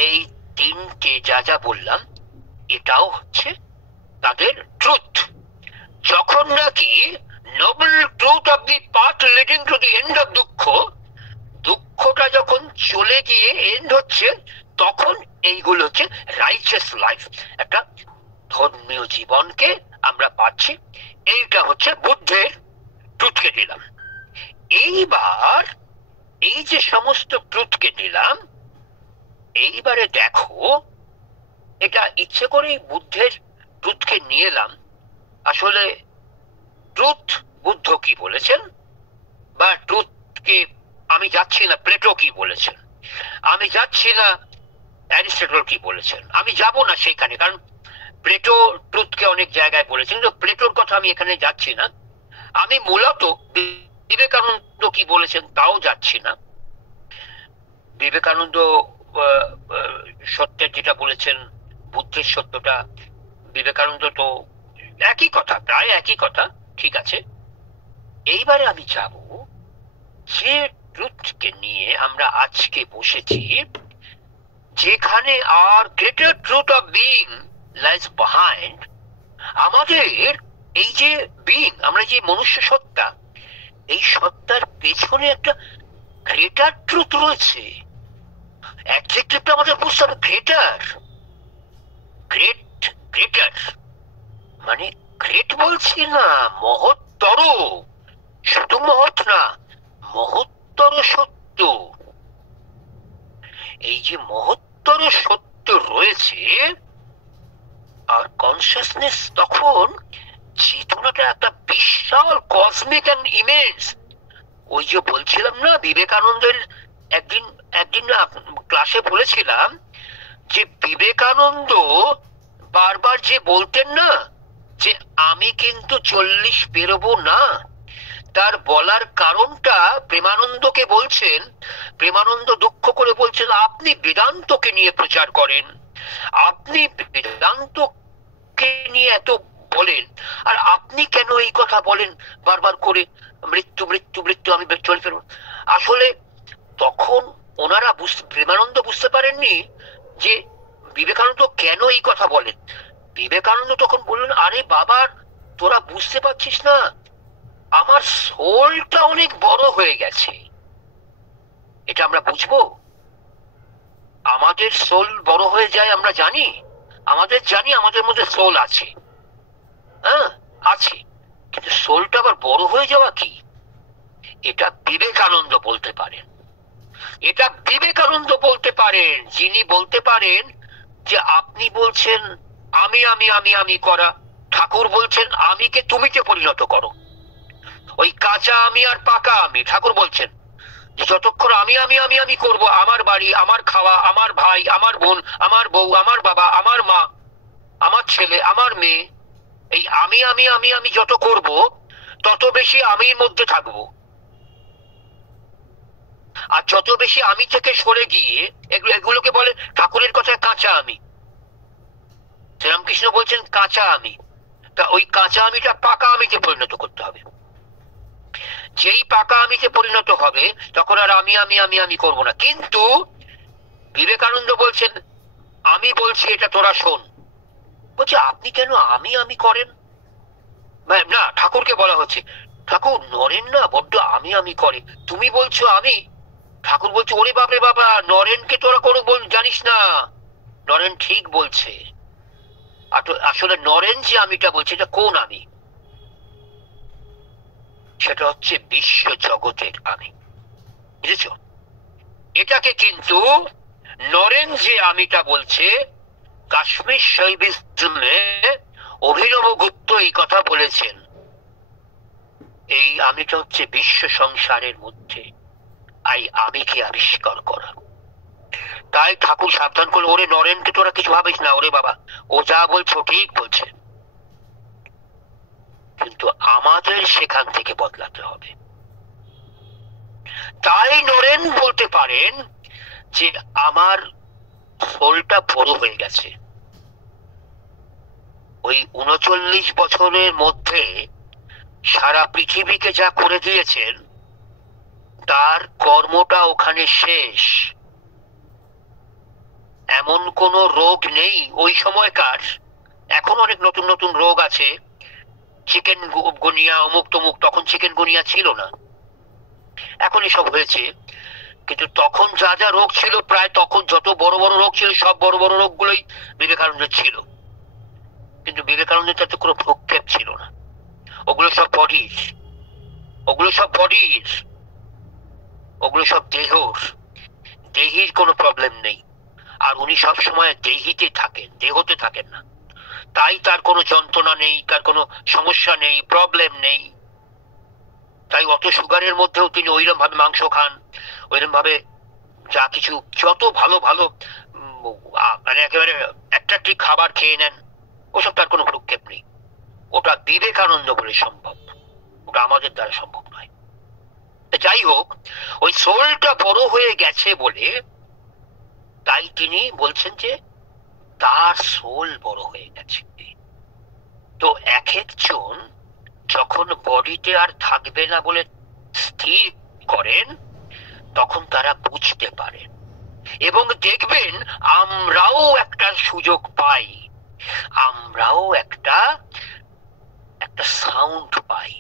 এই তিনটে যা বললাম এটাও হচ্ছে তাদের ট্রুথ। যখন নাকি Nobel truth of the path leading to the end of দুঃখ, দুঃখটা যখন চলে গিয়ে এন্ড হচ্ছে, তখন এইগুলো হচ্ছে রাইচাস লাইফ, একটা ধর্মীয় জীবনকে আমরা পাচ্ছি। এইটা হচ্ছে বুদ্ধের ট্রুথকে দিলাম। এইবার এই যে সমস্ত ট্রুথকে দিলাম, এইবারে দেখো, এটা ইচ্ছে করেই বুদ্ধের ট্রুথকে নিয়ে এলাম। আসলে ট্রুথ বুদ্ধ কি বলেছেন, বা ট্রুথকে আমি যাচ্ছি না প্লেটো কি বলেছেন, আমি যাচ্ছি না অ্যারিস্টটল কি বলেছেন, আমি যাব না সেখানে, কারণ প্লেটো ট্রুথকে অনেক জায়গায় বলেছেন, কিন্তু প্লেটোর কথা আমি এখানে যাচ্ছি না। আমি মূলত বিবেকানন্দ কি বলেছেন তাও যাচ্ছি না। বিবেকানন্দ সত্যের যেটা বলেছেন, বুদ্ধের সত্যটা, বিবেকানন্দ তো একই কথা, প্রায় একই কথা, ঠিক আছে। এইবারে আমি যাব যে ট্রুথকে নিয়ে আমরা আজকে বসেছি, যেখানে আর greater truth of being lies behind. আমাদের এই যে বিইং, আমরা যে মনুষ্য সত্তা, এই সত্তার পেছনে একটা গ্রেটার ট্রুথ রয়েছে। অ্যাডজেক্টিভটা আমাদের বুঝতে হবে, গ্রেটার। গ্রেটার মানে গ্রেট বলছি না, মহত্তর, শুধু মহৎ না, মহত্তর সত্য। এই যে মহত্তর সত্য রয়েছে, আর কনসিয়াসনেস তখন চেতনাটা একটা বিশাল কসমিক এন্ড ইমেন্স। ওই যে বলছিলাম না, বিবেকানন্দের একদিন ক্লাসে বলেছিলাম যে বিবেকানন্দ বারবার যে বলতেন না যে আমি কিন্তু 40 পেরোবো না, তার বলার কারণটা প্রেমানন্দকে বলছেন। প্রেমানন্দ দুঃখ করে বলছেন, আপনি বেদান্তকে নিয়ে প্রচার করেন, আপনি বেদান্তকে নিয়ে এত বলেন, আর আপনি কেন এই কথা বলেন বারবার করে, মৃত্যু মৃত্যু মৃত্যু, আমি চলে ফেরব। আসলে তখন ওনারা প্রেমানন্দ বুঝতে পারেননি যে বিবেকানন্দ কেন এই কথা বলেন। বিবেকানন্দ তখন বললেন, আরে বাবা, তোরা বুঝতে পারছিস না, আমার সোলটা অনেক বড় হয়ে গেছে। এটা আমরা বুঝবো। আমাদের সোল বড় হয়ে যায় আমরা জানি, আমাদের মধ্যে সোল আছে, হ্যাঁ আছে, কিন্তু সোলটা আবার বড় হয়ে যাওয়া কি, এটা বিবেকানন্দ বলতে পারেন। এটা বিবেকানন্দ বলতে পারেন, যিনি বলতে পারেন যে আপনি বলছেন আমি আমি আমি আমি করা, ঠাকুর বলছেন আমিকে তুমিতে পরিণত করো। ওই কাঁচা আমি আর পাকা আমি, ঠাকুর বলছেন যে যতক্ষণ আমি আমি আমি আমি করব, আমার বাড়ি, আমার খাওয়া, আমার ভাই, আমার বোন, আমার বউ, আমার বাবা, আমার মা, আমার ছেলে, আমার মেয়ে, এই আমি আমি আমি আমি যত করব, তত বেশি আমির মধ্যে থাকবো। আর যত বেশি আমি থেকে সরে গিয়ে এগুলোকে বলে ঠাকুরের কথায় কাঁচা আমি। শ্রীরামকৃষ্ণ বলছেন কাঁচা আমি। তা ওই কাঁচা আমিটা পাকা আমিতে পরিণত করতে হবে। যেই পাকা আমিতে পরিণত হবে তখন আর আমি আমি আমি আমি করবো না। কিন্তু বিবেকানন্দ বলছেন আমি বলছি এটা তোরা শোন। বলছে আপনি কেন আমি আমি করেন? না, ঠাকুরকে বলা হচ্ছে ঠাকুর নরেন না বড্ড আমি আমি করে, তুমি বলছো আমি। ঠাকুর বলছে ওরে বাপরে বাবা, নরেনকে তোরা কোনো জানিস না, নরেন ঠিক বলছে। আসলে নরেন যে আমিটা বলছে এটা কোন আমি? সেটা হচ্ছে বিশ্ব জগতের আমি, বুঝেছ? এটাকে কিন্তু নরেন যে আমিটা বলছে, কাশ্মীর শৈবিজমে অভিনব গুপ্ত এই কথা বলেছেন। এই আমিটা হচ্ছে বিশ্ব সংসারের মধ্যে আমিকে আবিষ্কার করা। তাই ঠাকুর সাবধান করলো, ওরে নরেনকে তোরা কিছু ভাবিস না, ওরে বাবা ও যা বলছো ঠিক বলছে, কিন্তু আমাদের সেখান থেকে বদলাতে হবে। তাই নরেন বলতে পারেন যে আমার সোলটা বড় হয়ে গেছে। ওই ৩৯ বছরের মধ্যে সারা পৃথিবীকে যা করে দিয়েছেন তার কর্মটা ওখানে শেষ। এমন কোন রোগ নেই ওই সময়কার। এখন অনেক নতুন নতুন রোগ আছে, চিকেন গুনিয়া অমুক তমুক, তখন চিকেন গুনিয়া ছিল না, এখন এসব হয়েছে। কিন্তু তখন যা যা রোগ ছিল, প্রায় তখন যত বড় বড় রোগ ছিল সব বড় বড় রোগগুলোই বিবেকানন্দের ছিল। কিন্তু বিবেকানন্দের তাতে কোনো ভ্রুক্ষেপ ছিল না। ওগুলো সব বডির, ওগুলো সব বডির, ওগুলো সব দেহর, দেহির কোনো প্রবলেম নেই। আর উনি সব সময় দেহিতে থাকেন, দেহতে থাকেন না। তাই তার কোনো যন্ত্রণা নেই, তার কোনো সমস্যা নেই, প্রবলেম নেই। তাই অত সুগারের মধ্যেও তিনি ওইরকম ভাবে মাংস খান, ওইরকম ভাবে যা কিছু যত ভালো ভালো মানে একেবারে অ্যাট্রাক্টিভ খাবার খেয়ে নেন, ওসব তার কোনো ভ্রুক্ষেপ নেই। ওটা বিবেকানন্দ বলে সম্ভব, ওটা আমাদের দ্বারা সম্ভব নয়। যাই হোক, ওই সোলটা বড় হয়ে গেছে বলে তাই তিনি বলছেন যে তার সোল বড় হয়ে গেছে। তো এক একজন যখন বডিতে আর থাকবে না বলে স্থির করেন, তখন তারা বুঝতে পারেন এবং দেখবেন আমরাও একটা সুযোগ পাই, আমরাও একটা সাউন্ড পাই।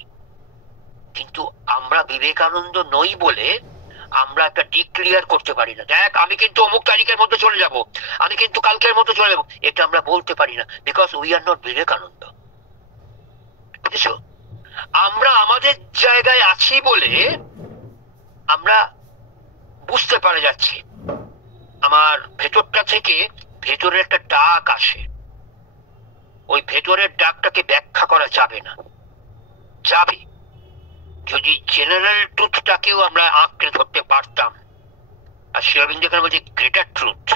কিন্তু আমরা বিবেকানন্দ নই বলে আমরা একটা ডিক্লিয়ার করতে পারি না, দেখ আমি কিন্তু অমুক তারিখের মধ্যে চলে যাব, আমি কিন্তু কালকের মধ্যে চলে যাব, এটা আমরা বলতে পারি না, because we are not Vivekananda. বুঝেছো? আমরা আমাদের জায়গায় আছি বলে আমরা বুঝতে পারা যাচ্ছে। আমার ভেতরটা থেকে ভেতরের একটা ডাক আসে, ওই ভেতরের ডাকটাকে ব্যাখ্যা করা যাবে না। যাবে যদি জেনারেল ট্রুথটাকেও আমরা আঁকড়ে ধরতে পারতাম। আর শ্রী অরবিন্দ এখানে বলছে গ্রেটার ট্রুথ,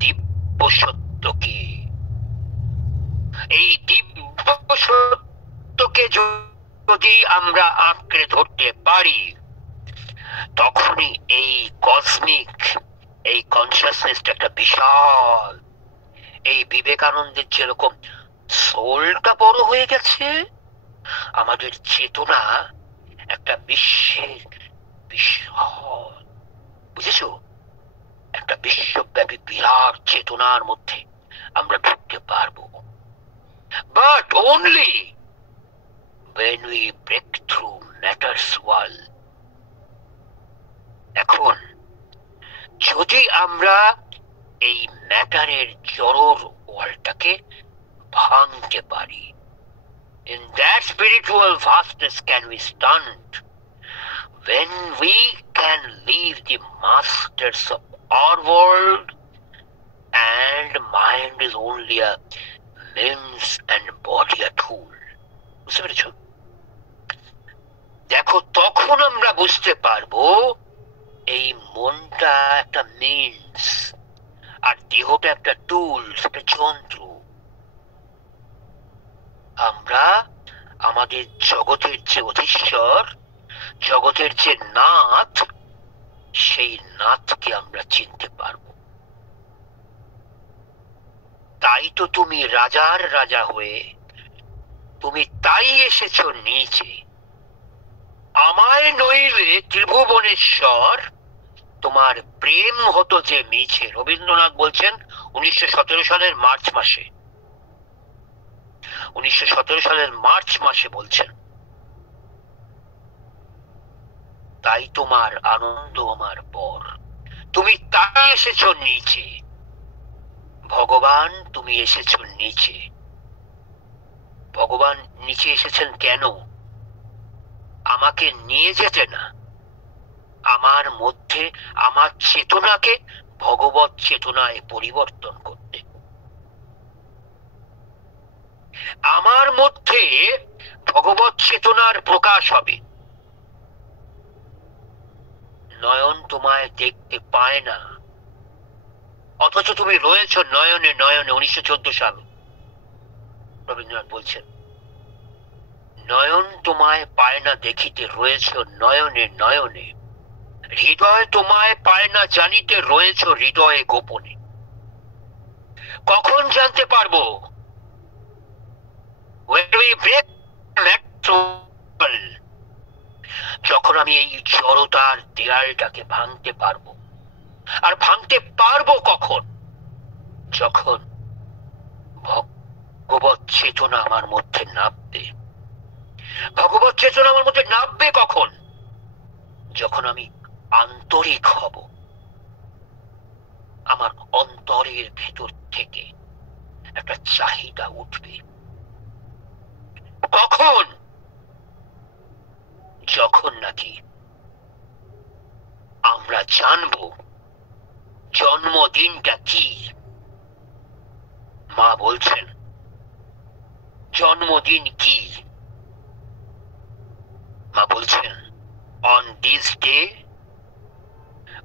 দিব্য সত্যকে। এই দিব্য সত্যকে যদি আমরা আঁকড়ে ধরতে পারি, তখনই এই কসমিক, এই কনসিয়াসনেসটা একটা বিশাল, এই বিবেকানন্দের যেরকম সোলটা বড় হয়ে গেছে, আমাদের চেতনা একটা বিশ্বের বিশাল, বুঝেছো, একটা বিশ্বব্যাপী বিরাট চেতনার মধ্যে আমরা ঢুকতে পারবো। But only when we break through matter's wall. এখন যদি আমরা এই ম্যাটারের জড়র ওয়ালটাকে ভাঙতে পারি, in that spiritual vastness can we stand. When we can leave the masters of our world and mind is only a means and body a tool. বুঝতে পেরেছ? দেখো, তখন আমরা বুঝতে পারবো এই মনটা একটা মিন্স আর দেহটা একটা টুল, একটা যন্ত্র। আমরা আমাদের জগতের যে অধীশ্বর, জগতের যে নাথ, সেই নাথকে আমরা চিনতে পারব। তাই তো তুমি রাজার রাজা হয়ে তুমি তাই এসেছ নিচে। আমায় নইলে ত্রিভুবনেশ্বর, তোমার প্রেম হতো যে মিছে। রবীন্দ্রনাথ বলছেন 1917 সালের মার্চ মাসে, 1917 সালের মার্চ মাসে বলছেন, তাই তোমার আনন্দ আমার পর, তুমি তাই এসেছ নিচে। ভগবান তুমি এসেছ নিচে। ভগবান নিচে এসেছেন কেন? আমাকে নিয়ে যেতে না, আমার মধ্যে আমার চেতনাকে ভগবত চেতনায় পরিবর্তন করতে। আমার মধ্যে ভগবত চেতনার প্রকাশ হবে। নয়ন তোমায় দেখতে পায় না, অথচ তুমি রয়েছ নয়নে নয়নে। 1914 সাল রবীন্দ্রনাথ বলছেন, নয়ন তোমায় পায় না দেখিতে, রয়েছ নয়নে নয়নে। হৃদয় তোমায় পায় না জানিতে, রয়েছ হৃদয়ে গোপনে। কখন জানতে পারবো? যখন আমি এই জড়তার দেয়ালটাকে ভাঙতে পারবো। আর ভাঙতে পারবো কখন? যখন ভগবত চেতনা আমার মধ্যে নামবে। ভগবত চেতনা আমার মধ্যে নামবে কখন? যখন আমি আন্তরিক হব। আমার অন্তরের ভেতর থেকে একটা চাহিদা উঠবে। কখন? যখন নাকি আমরা জানবো জন্মদিনটা কি। মা বলছেন জন্মদিন কি? মা বলছেন, on this day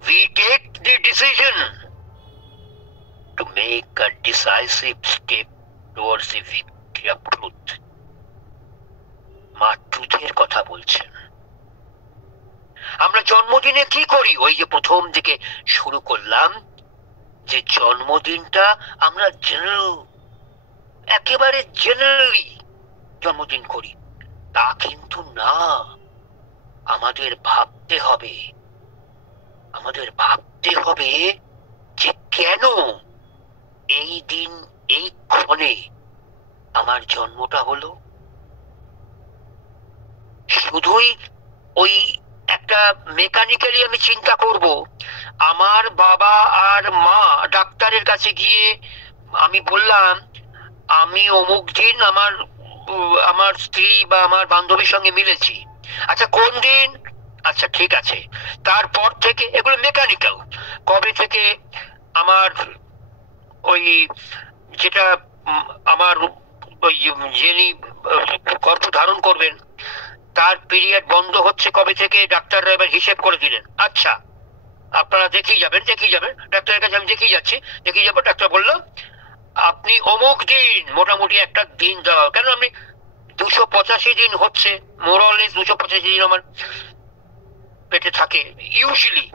we take the decision to make a decisive step towards the victory of truth. মা ট্রুথের কথা বলছেন। আমরা জন্মদিনে কি করি? ওই যে প্রথম দিকে শুরু করলাম যে জন্মদিনটা আমরা একেবারে জেনারেলি জন্মদিন করি, তা কিন্তু না। আমাদের ভাবতে হবে, আমাদের ভাবতে হবে যে কেন এই দিন এই ক্ষণে আমার জন্মটা হলো। শুধুই ওই একটা মেকানিক্যালি আমি চিন্তা করব, আমার বাবা আর মা ডাক্তারের কাছে গিয়ে আমি বললাম আমি অমুক দিন আমার স্ত্রী বা আমার বান্ধবীর সঙ্গে মিলেছি। আচ্ছা কোন দিন? আচ্ছা ঠিক আছে। তারপর থেকে এগুলো মেকানিক্যাল। কবে থেকে আমার ওই যেটা আমার ওই যিনি গর্ভ ধারণ করবেন তার পিরিয়ড বন্ধ হচ্ছে কবে থেকে, ডাক্তাররা এবার হিসেব করে দিলেন। আচ্ছা আপনারা দেখেই যাবেন ডাক্তারের কাছে আমি দেখেই যাচ্ছি, দেখেই যাবো। ডাক্তার বললো আপনি অমুক দিন, মোটামুটি একটা দিন দেওয়া। কেন আমি 285 দিন হচ্ছে, মোরালেস 285 দিন আমার পেটে থাকে ইউজুয়ালি।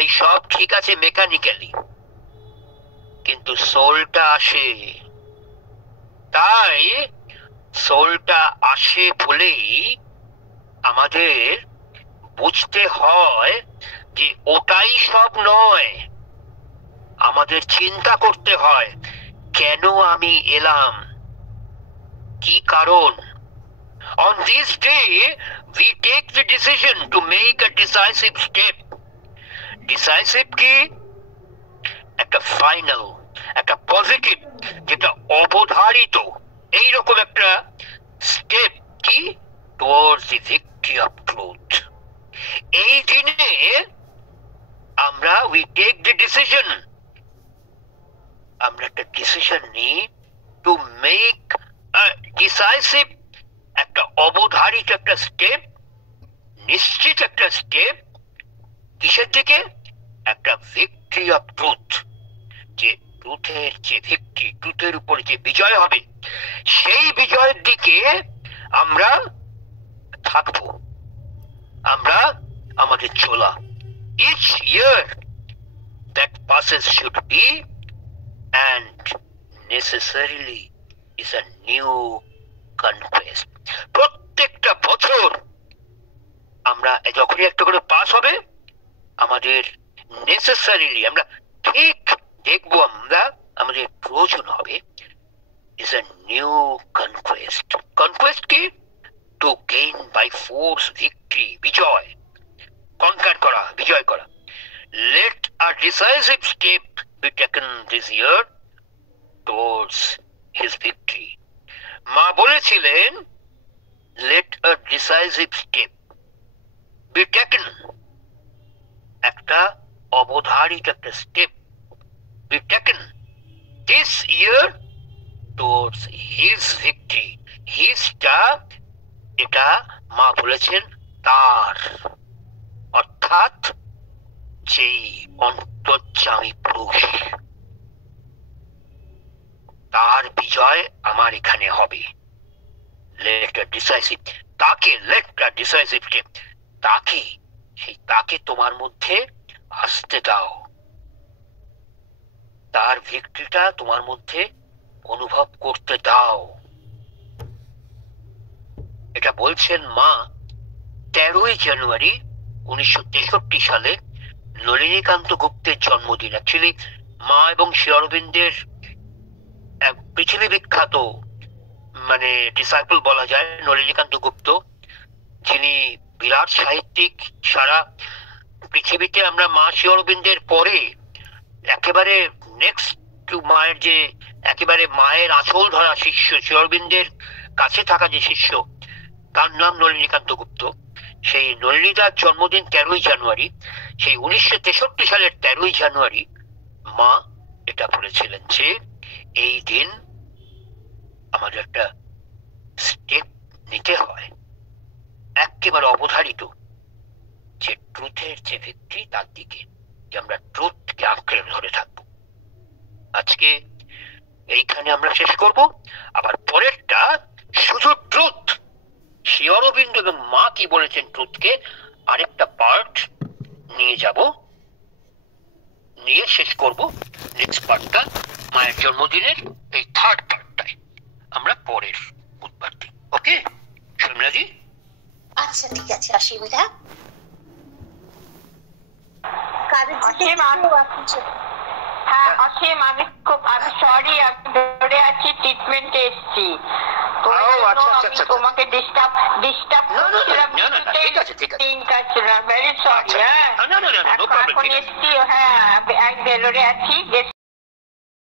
এই সব ঠিক আছে মেকানিক্যালি, কিন্তু সোলটা আসে। তাই সোলটা আসে বলেই আমাদের বুঝতে হয় যে ওটাই সব নয়। আমাদের চিন্তা করতে হয় কেন আমি এলাম, কি কারণ। On this day we take the decision to make a decisive step. Decisive কি? একটা ফাইনাল, একটা পজিটিভ, যেটা অবধারিত, এইরকম একটা স্টেপ কি? towards the victory of truth. এই দিনে আমরা we take the decision, আমরা একটা ডিসিশন নিই টু মেক ডিসাইসিভ, একটা অবধারিত একটা স্টেপ, নিশ্চিত একটা স্টেপ। কিসের দিকে? একটা ভিক্টরি অফ ট্রুথ, যে ট্রুথের যে ভিক্টরি, ট্রুথের উপর যে বিজয় হবে, সেই বিজয়ের দিকে আমরা থাকবো, আমরা আমাদের চলা। Each year that passes should be and necessarily is a new conquest. প্রত্যেকটা বছর আমরা যখনই একটা করে পাস হবে, আমাদের নেসেসারিলি আমরা ঠিক দেখবো, আমরা আমাদের প্রয়োজন হবে is a new conquest. Conquest কি? To gain by force victory, বিজয়, কনকার করা, বিজয় করা। Let a decisive step be taken this year towards his victory. মা বলেছিলেন, let a decisive step be taken, একটা অবধারিত একটা step be taken this year towards his victory. হিজটা, এটা মা বলেছেন তার, অর্থাৎ যেই অন্তর্যামী পুরুষ, তার বিজয় আমার এখানে হবে। Let a decisive, তাকে, let a decisive step, তাকে, সেই তাকে তোমার মধ্যে আসতে দাও, তার ভিক্টরিটা তোমার মধ্যে অনুভব করতে দাও। এটা বলছেন মা 13ই জানুয়ারি 1963 সালে নলিনীকান্ত গুপ্তের জন্মদিন। অ্যাকচুয়ালি মা এবং শ্রী অরবিন্দের পৃথিবী বিখ্যাত মানে ডিসাইপল বলা যায় নলিনীকান্ত গুপ্ত, যিনি বিরাট সাহিত্যিক। সারা পৃথিবীতে আমরা মা শ্রী অরবিন্দের পরে একেবারে নেক্সট টু মায়ের যে একেবারে মায়ের আঁচল ধরা শিষ্য, শ্রী অরবিন্দের কাছে থাকা যে শিষ্য, তার নাম নলিনীকান্ত গুপ্ত। সেই নলিনীদার জন্মদিন 13ই জানুয়ারি, সেই 1963 সালের 13ই জানুয়ারি মা এটা বলেছিলেন যে এই দিন আমাদের একটা স্টেপ নিতে হয়, একেবারে অবধারিত, যে ট্রুথের যে ভিত্তি, তার দিকে, যে আমরা ট্রুথকে আঁকড়ে ধরে থাকবো। আজকে এইখানে আমরা শেষ করব, আবার পরেরটা শুধু ট্রুথ, শ্রী অরবিন্দ এবং মা কি বলেছেন ট্রুথকে, আরেকটা পার্ট নিয়ে যাব, নিয়ে শেষ করব নেক্সট পার্টটা মায়ের জন্মদিনের এই থার্ড পার্টটাই আমরা পরের বুধবার দিন। ওকে শর্মিলাজি? আচ্ছা ঠিক আছে অসীমদা। হ্যাঁ অসীম, আমি সরি, আমি ধরে আছি, ট্রিটমেন্টে এসছি, তোমাকে ডিস্টার্ব করছিলাম, ভেরি সরি। হ্যাঁ এখন এসছি, হ্যাঁ ব্যাঙ্গালোরে আছি।